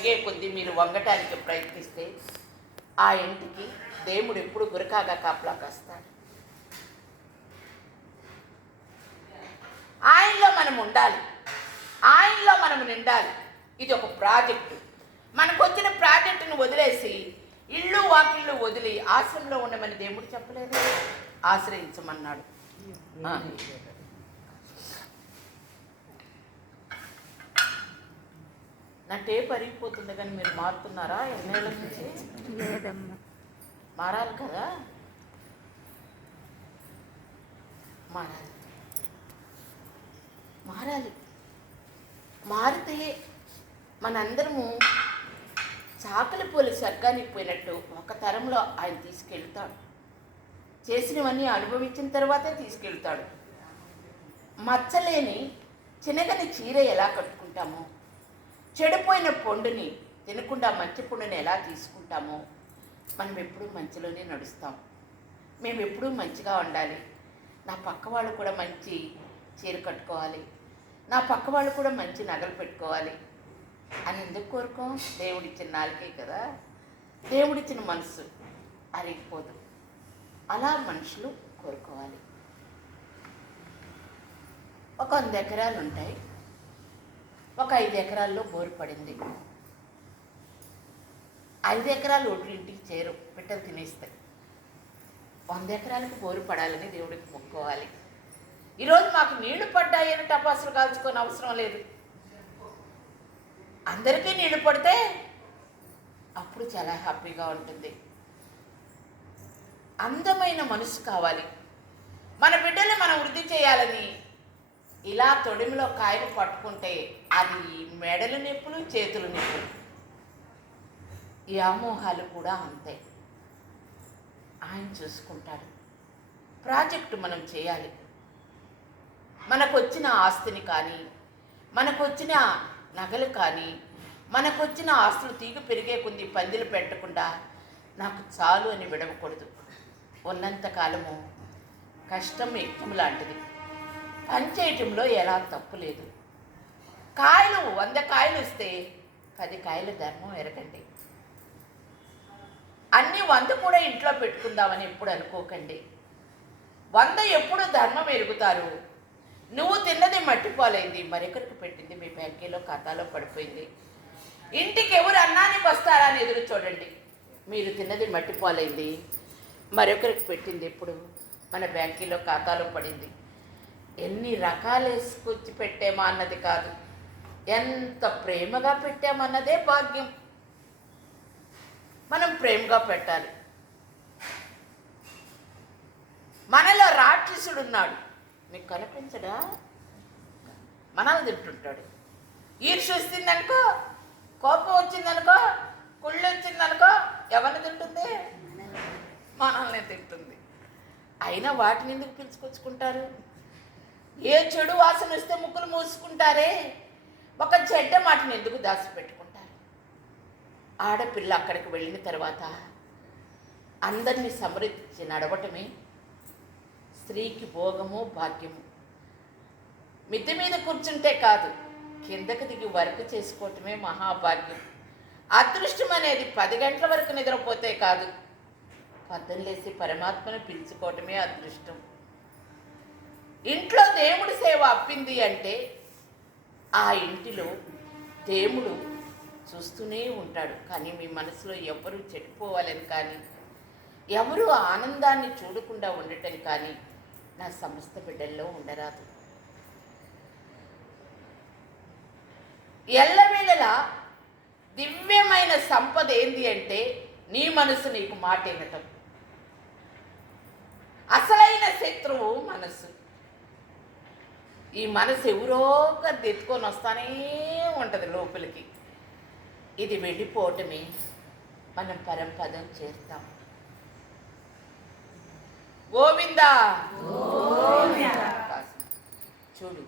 పెరిగే కొద్దీ మీరు వంగటానికి ప్రయత్నిస్తే ఆ ఇంటికి దేవుడు ఎప్పుడు గురకాగా కాపలా కాస్తాడు. ఆయనలో మనం ఉండాలి, ఆయనలో మనం నిండాలి. ఇది ఒక ప్రాజెక్టు. మనకు వచ్చిన ప్రాజెక్టును వదిలేసి ఇళ్ళు వాకిళ్ళు వదిలి ఆశ్రమంలో ఉండమని దేవుడు చెప్పలేదు, ఆశ్రయించమన్నాడు. నా టేప్ అరిగిపోతుంది కానీ మీరు మారుతున్నారా? ఎన్నేళ్ళ నుంచి లేదమ్మా, మారాలి కదా, మారాలి మారాలి. మారితే మనందరము చాకలి పోలి స్వర్గానికి పోయినట్టు ఒక తరంలో ఆయన తీసుకెళ్తాడు. చేసినవన్నీ అనుభవించిన తర్వాతే తీసుకెళ్తాడు. మచ్చలేని చినగని చీర ఎలా కట్టుకుంటామో, చెడిపోయిన పండుని తినకుండా మంచి పండుని ఎలా తీసుకుంటామో, మనం ఎప్పుడూ మంచిలోనే నడుస్తాం. మేము ఎప్పుడూ మంచిగా ఉండాలి. నా పక్క వాళ్ళు కూడా మంచి చీర కట్టుకోవాలి, నా పక్క వాళ్ళు కూడా మంచి నగలు పెట్టుకోవాలి అని ఎందుకు కోరుకోం? దేవుడిచ్చిన నాలుగే కదా, దేవుడిచ్చిన మనసు అరిగిపోదు. అలా మనుషులు కోరుకోవాలి. ఒక 100 ఎకరాలు ఉంటాయి, ఒక 5 ఎకరాల్లో బోరు పడింది. 5 ఎకరాలు ఇంటికి చేరు, పిట్టలు తినేస్తాయి. 100 ఎకరాలకు బోరు పడాలని దేవుడికి మొక్కోవాలి. ఈరోజు మాకు నీళ్లు పడ్డాయని టపాసులు కాల్చుకొని అవసరం లేదు. అందరికీ నీళ్లు పడితే అప్పుడు చాలా హ్యాపీగా ఉంటుంది. అందమైన మనసు కావాలి. మన బిడ్డలు మనం వృద్ధి చేయాలని ఇలా తొడిమిలో కాయలు పట్టుకుంటే అది మెడలు నొప్పులు, చేతులు నొప్పులు. ఈ అమోహాలు కూడా అంతే. ఆయన చూసుకుంటాడు. ప్రాజెక్టు మనం చేయాలి. మనకు వచ్చిన ఆస్తిని కానీ, మనకు వచ్చిన నగలు కానీ, మనకు వచ్చిన ఆస్తులు తీగ పెరిగే కొద్ది పందిలు పెట్టకుండా నాకు చాలు అని విడవకూడదు. ఉన్నంతకాలము కష్టం యజ్ఞం లాంటిది. పనిచేయటంలో ఎలా తప్పు లేదు. కాయలు 100 కాయలు ఇస్తే 10 కాయలు ధర్మం ఎరగండి. అన్నీ 100 కూడా ఇంట్లో పెట్టుకుందామని ఎప్పుడు అనుకోకండి. 100 ఎప్పుడు ధర్మం ఎరుగుతారు. నువ్వు తిన్నది మట్టిపాలైంది, మరొకరికి పెట్టింది మీ బ్యాంకీలో ఖాతాలో పడిపోయింది. ఇంటికి ఎవరు అన్నానికి వస్తారా అని ఎదురు చూడండి. మీరు తిన్నది మట్టిపాలైంది, మరొకరికి పెట్టింది ఎప్పుడు మన బ్యాంకీలో ఖాతాలో పడింది. ఎన్ని రకాలు వేసుకొచ్చి పెట్టామా అన్నది కాదు, ఎంత ప్రేమగా పెట్టామన్నదే భాగ్యం. మనం ప్రేమగా పెట్టాలి. మనలో రాక్షసుడు ఉన్నాడు, మీకు కనిపించడా? మనల్ని తింటుంటాడు. ఈర్ష్య వచ్చిందనుకో, కోపం వచ్చిందనుకో, కుళ్ళు వచ్చిందనుకో, ఎవరిని తింటుంది? మనల్ని తింటుంది. అయినా వాటిని ఎందుకు పిలుచుకొచ్చుకుంటారు? ఏ చెడు వాసన వస్తే ముక్కులు మూసుకుంటారే, ఒక చెడ్డ మాటని ఎందుకు దాచిపెట్టుకుంటారు? ఆడపిల్ల అక్కడికి వెళ్ళిన తర్వాత అందరినీ సమృద్ధి నడవటమే స్త్రీకి భోగము, భాగ్యము. మిద్దె మీద కూర్చుంటే కాదు, కిందకి దిగి వర్క్ చేసుకోవటమే మహాభాగ్యం. అదృష్టం అనేది 10 గంటల వరకు నిద్రపోతే కాదు, పొద్దున్నేసి పరమాత్మను పిలుచుకోవటమే అదృష్టం. ఇంట్లో దేవుడి సేవ అప్పింది అంటే ఆ ఇంటిలో దేవుడు చూస్తూనే ఉంటాడు. కానీ మీ మనసులో ఎవరు చెడిపోవాలని కానీ, ఎవరు ఆనందాన్ని చూడకుండా ఉండటం కానీ నా సమస్త బిడ్డల్లో ఉండరాదు. ఎల్లవేళలా దివ్యమైన సంపద ఏంది అంటే నీ మనసు నీకు మాట వినటం. అసలైన శత్రువు మనసు. ఈ మనసు ఎవరో ఒకరు ఎత్తుకొని వస్తానే ఉంటుంది లోపలికి. ఇది వెళ్ళిపోవటమే మనం పరంపదం చేస్తాం. గోవిందా చూడు.